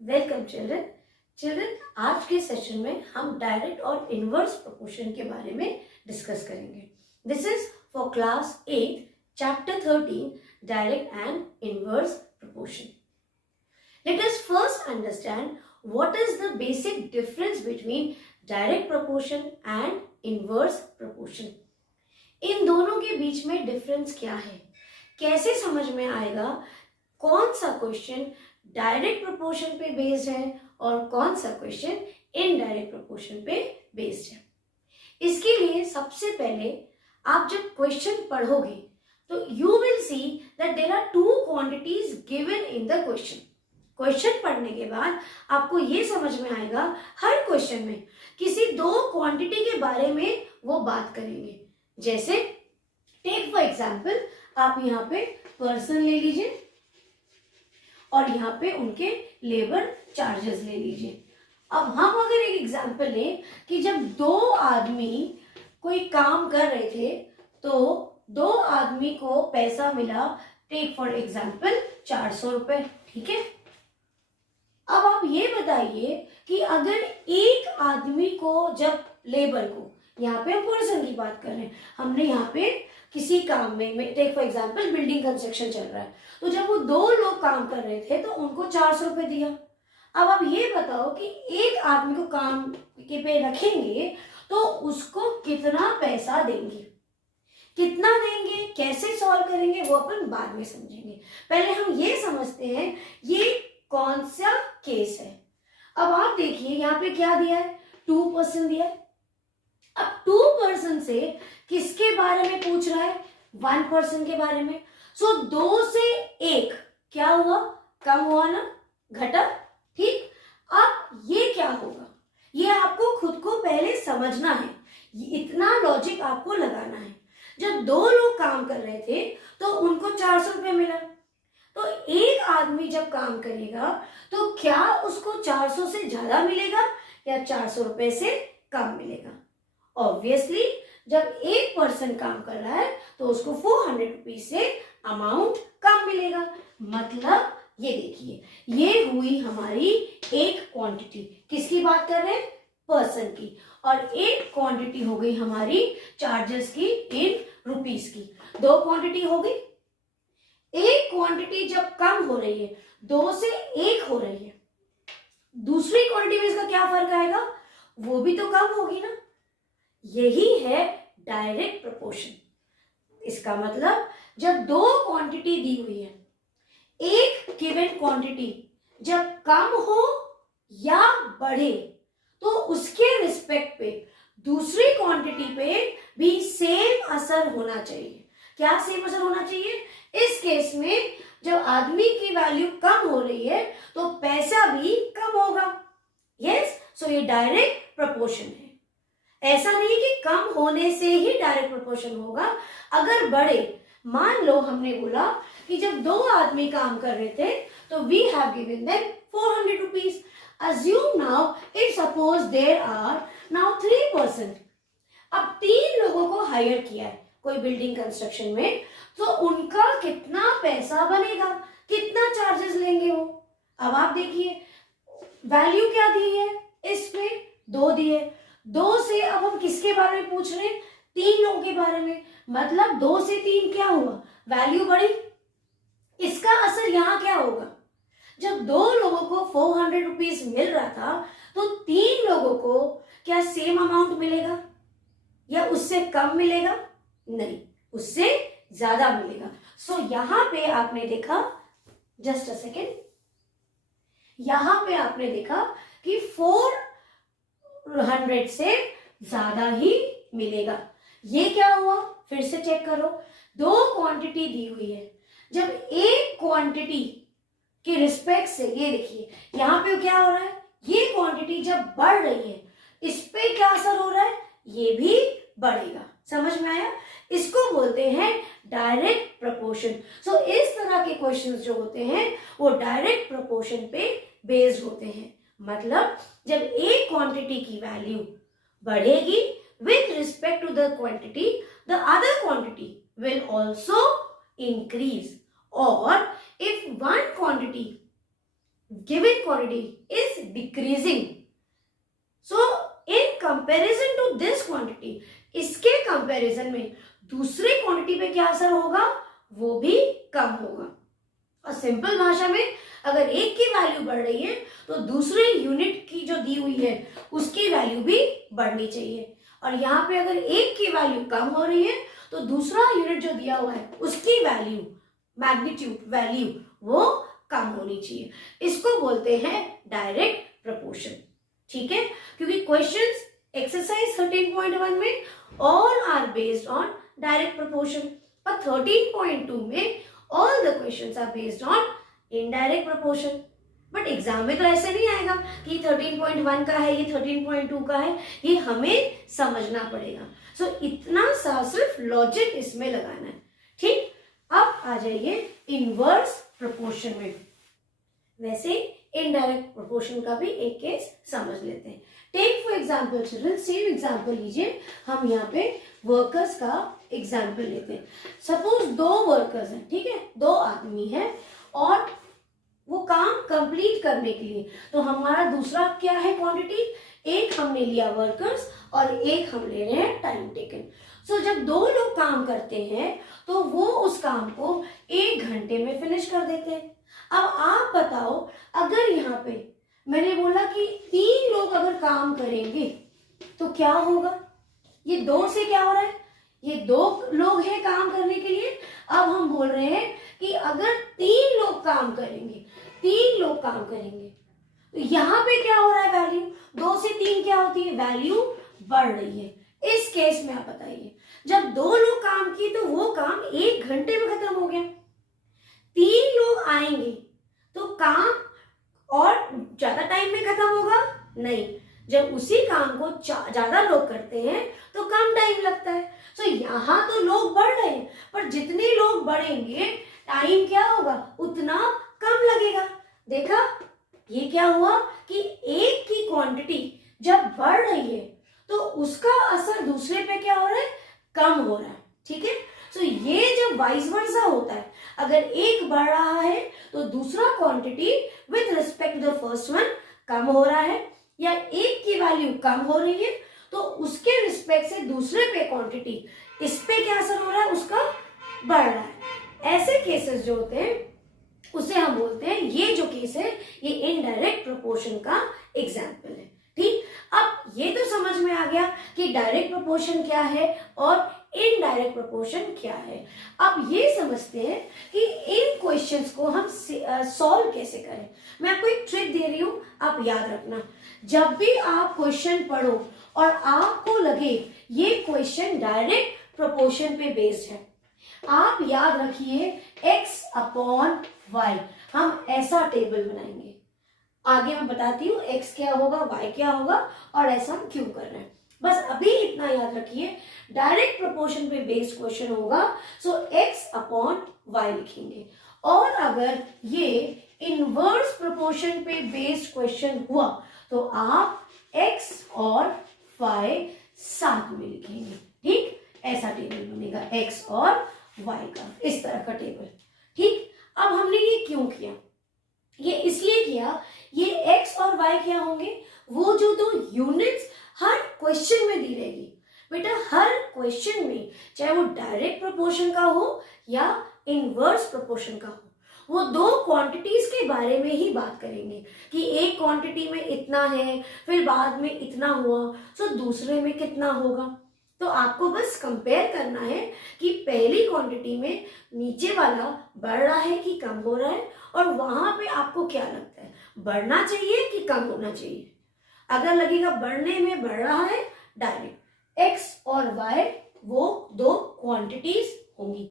Welcome children आज के session में हम डायरेक्ट और इनवर्स प्रोपोर्शन के बारे में डिस्कस करेंगे। This is for class 8 chapter 13 direct and inverse proportion. Let us first understand what is the basic difference between direct proportion and inverse proportion. इन दोनों के बीच में डिफरेंस क्या है, कैसे समझ में आएगा कौन सा क्वेश्चन डायरेक्ट प्रोपोर्शन पे बेस्ड है और कौन सा क्वेश्चन इनडायरेक्ट प्रोपोर्शन पे बेस्ड है। इसके लिए सबसे पहले आप जब क्वेश्चन पढ़ोगे तो you will see that there are two quantities given in the question. Question पढ़ने के बाद आपको ये समझ में आएगा हर क्वेश्चन में किसी दो क्वांटिटी के बारे में वो बात करेंगे। जैसे टेक फॉर एग्जाम्पल आप यहाँ पे पर्सन ले लीजिए और यहाँ पे उनके लेबर चार्जेस ले लीजिए। अब हम अगर एक एग्जाम्पल लें कि जब दो आदमी कोई काम कर रहे थे तो दो आदमी को पैसा मिला, टेक फॉर एग्जाम्पल 400 रुपए, ठीक है। अब आप ये बताइए कि अगर एक आदमी को, जब लेबर को, यहाँ पे हम पर्सन की बात कर रहे हैं, हमने यहाँ पे किसी काम में take for example building construction चल रहा है, तो जब वो दो लोग काम कर रहे थे तो उनको 400 रुपए दिया। अब आप ये बताओ कि एक आदमी को काम के पे रखेंगे तो उसको कितना पैसा देंगे, कितना देंगे, कैसे सॉल्व करेंगे वो अपन बाद में समझेंगे। पहले हम ये समझते हैं ये कौन सा केस है। अब आप देखिए यहाँ पे क्या दिया है, 2% दिया है। अब 2% से किसके बारे में पूछ रहा है, 1% के बारे में। सो 2 से 1 क्या हुआ, कम हुआ ना, घटा, ठीक। अब ये क्या होगा, ये आपको खुद को पहले समझना है, इतना लॉजिक आपको लगाना है। जब दो लोग काम कर रहे थे तो उनको 400 रुपए मिला, तो एक आदमी जब काम करेगा तो क्या उसको 400 से ज्यादा मिलेगा या 400 रुपए से कम मिलेगा। ऑब्वियसली जब एक पर्सन काम कर रहा है तो उसको 400 रुपीज से अमाउंट कम मिलेगा। मतलब ये देखिए, ये हुई हमारी एक क्वांटिटी, किसकी बात कर रहे हैं, पर्सन की, और एक क्वांटिटी हो गई हमारी चार्जेस की इन रुपीस की। दो क्वांटिटी हो गई। एक क्वांटिटी जब कम हो रही है, 2 से 1 हो रही है, दूसरी क्वांटिटी में इसका क्या फर्क आएगा, वो भी तो कम होगी ना। यही है डायरेक्ट प्रोपोर्शन। इसका मतलब जब दो क्वांटिटी दी हुई है, एक गिवन क्वांटिटी जब कम हो या बढ़े तो उसके रिस्पेक्ट पे दूसरी क्वांटिटी पे भी सेम असर होना चाहिए। क्या सेम असर होना चाहिए, इस केस में जब आदमी की वैल्यू कम हो रही है तो पैसा भी कम होगा। यस, सो ये डायरेक्ट प्रोपोर्शन है। ऐसा नहीं कि कम होने से ही डायरेक्ट प्रोपोर्शन होगा, अगर बढ़े, मान लो हमने बोला कि जब दो आदमी काम कर रहे थे तो we have given them 400 rupees. Assume now if suppose there are now 3%। अब 3 लोगों को हायर किया है कोई बिल्डिंग कंस्ट्रक्शन में, तो उनका कितना पैसा बनेगा, कितना चार्जेस लेंगे वो। अब आप देखिए वैल्यू क्या दी है, इसमें 2 दिए, 2 से अब हम किसके बारे में पूछ रहे हैं, 3 लोगों के बारे में। मतलब 2 से 3 क्या हुआ, वैल्यू बढ़ी। इसका असर यहाँ क्या होगा, जब 2 लोगों को 400 रुपीज मिल रहा था तो 3 लोगों को क्या सेम अमाउंट मिलेगा या उससे कम मिलेगा, नहीं, उससे ज्यादा मिलेगा। सो यहां पे आपने देखा, जस्ट अ सेकेंड, यहां पे आपने देखा कि 400 से ज्यादा ही मिलेगा। ये क्या हुआ, फिर से चेक करो, 2 क्वांटिटी दी हुई है, जब एक क्वांटिटी के रिस्पेक्ट से, ये देखिए यहां पे क्या हो रहा है, ये क्वांटिटी जब बढ़ रही है इस पे क्या असर हो रहा है, ये भी बढ़ेगा। समझ में आया, इसको बोलते हैं डायरेक्ट प्रोपोर्शन। सो इस तरह के क्वेश्चंस जो होते हैं वो डायरेक्ट प्रोपोर्शन पे बेस्ड होते हैं। मतलब जब एक क्वांटिटी की वैल्यू बढ़ेगी with respect to the quantity, the other quantity will also increase, or if one quantity given quantity is decreasing. So in comparison to this quantity, इसके कंपैरिजन में दूसरे क्वांटिटी पे क्या असर होगा, वो भी कम होगा। और सिंपल भाषा में अगर एक की वैल्यू बढ़ रही है तो दूसरे यूनिट की जो दी हुई है उसकी वैल्यू भी बढ़नी चाहिए। और यहाँ पे अगर एक की वैल्यू कम हो रही है तो दूसरा यूनिट जो दिया हुआ है उसकी वैल्यू, मैग्नीट्यूड वैल्यू, वो कम होनी चाहिए। इसको बोलते हैं डायरेक्ट प्रोपोर्शन। ठीक है, क्योंकि क्वेश्चंस एक्सरसाइज 13.1 में all are based on direct proportion और 13.2 में all the questions are based on indirect proportion. But exam में तो ऐसे नहीं आएगा कि 13.1 का है, ये 13.2 का है, ये हमें समझना पड़ेगा। सो इतना सा सिर्फ लॉजिक इसमें लगाना है। ठीक, अब आ जाइए इनवर्स प्रोपोर्शन में। वैसे इनडायरेक्ट प्रोपोर्शन का भी एक केस समझ लेते हैं। Take for example children, same example लीजिए, हम यहाँ पे वर्कर्स का एग्जाम्पल लेते हैं। सपोज 2 वर्कर्स हैं, ठीक है, 2 आदमी हैं और वो काम कंप्लीट करने के लिए, तो हमारा दूसरा क्या है क्वांटिटी, एक हमने लिया वर्कर्स और एक हम ले रहे हैं टाइम टेकन। सो जब 2 लोग काम करते हैं तो वो उस काम को 1 घंटे में फिनिश कर देते हैं। अब आप बताओ, अगर यहाँ पे मैंने बोला कि 3 लोग अगर काम करेंगे तो क्या होगा, ये 2 से क्या हो रहा है, ये 2 लोग हैं काम करने के लिए। अब हम बोल रहे हैं कि अगर 3 लोग काम करेंगे, 3 लोग काम करेंगे, तो यहाँ पे क्या हो रहा है, वैल्यू 2 से 3 क्या होती है, वैल्यू बढ़ रही है। इस केस में आप बताइए, जब 2 लोग काम किए तो वो काम 1 घंटे में खत्म हो गया। 3 लोग आएंगे तो काम और ज्यादा टाइम में खत्म होगा नहीं, जब उसी काम को ज्यादा लोग करते हैं तो कम टाइम लगता है। तो यहाँ तो लोग बढ़ रहे हैं, पर जितने लोग बढ़ेंगे टाइम क्या होगा, उतना कम लगेगा। देखा, ये क्या हुआ कि एक की क्वांटिटी जब बढ़ रही है तो उसका असर दूसरे पे क्या हो रहा है, कम हो रहा है। ठीक है, तो ये जब वाइस वर्सा होता है, अगर एक बढ़ रहा है तो दूसरा quantity with respect the first one कम हो रहा है, या एक की वैल्यू कम हो रही है तो उसके रिस्पेक्ट से दूसरे पे क्वांटिटी, इस पे क्या असर हो रहा है, उसका बढ़ रहा है। ऐसे केसेस जो होते हैं उसे हम बोलते हैं, ये जो केस है ये इनडायरेक्ट प्रोपोर्शन का एग्जाम्पल है। ठीक, अब ये तो समझ में आ गया कि डायरेक्ट प्रोपोर्शन क्या है और इनडायरेक्ट प्रोपोर्शन क्या है। अब ये समझते हैं कि इन क्वेश्चंस को हम सॉल्व कैसे करें। मैं आपको एक ट्रिक दे रही हूं, आप याद रखना। जब भी आप क्वेश्चन पढ़ो और आपको लगे ये क्वेश्चन डायरेक्ट प्रोपोर्शन पे बेस्ड है, आप याद रखिए x अपॉन y, हम ऐसा टेबल बनाएंगे। आगे मैं बताती हूँ x क्या होगा, y क्या होगा और ऐसा हम क्यों कर रहे हैं। बस अभी इतना याद रखिए, डायरेक्ट प्रोपोर्शन पे बेस्ड क्वेश्चन होगा सो x अपॉन y लिखेंगे। और अगर ये इनवर्स प्रोपोर्शन पे बेस्ड क्वेश्चन हुआ तो आप x और y साथ में लिखेंगे। ठीक, ऐसा टेबल बनेगा x और y का, इस तरह का टेबल। ठीक, अब हमने ये क्यों किया, ये इसलिए किया, ये x और y क्या होंगे, वो जो 2 यूनिट्स हर क्वेश्चन में दी रहेगी। बेटा हर क्वेश्चन में, चाहे वो डायरेक्ट प्रोपोर्शन का हो या इनवर्स प्रोपोर्शन का हो, वो 2 क्वांटिटीज के बारे में ही बात करेंगे कि एक क्वांटिटी में इतना है, फिर बाद में इतना हुआ, तो दूसरे में कितना होगा। तो आपको बस कंपेयर करना है कि पहली क्वांटिटी में नीचे वाला बढ़ रहा है कि कम हो रहा है, और वहां पे आपको क्या लगता है, बढ़ना चाहिए कि कम होना चाहिए। अगर लगेगा बढ़ने में बढ़ रहा है, डायरेक्ट x और y वो 2 क्वांटिटीज होंगी।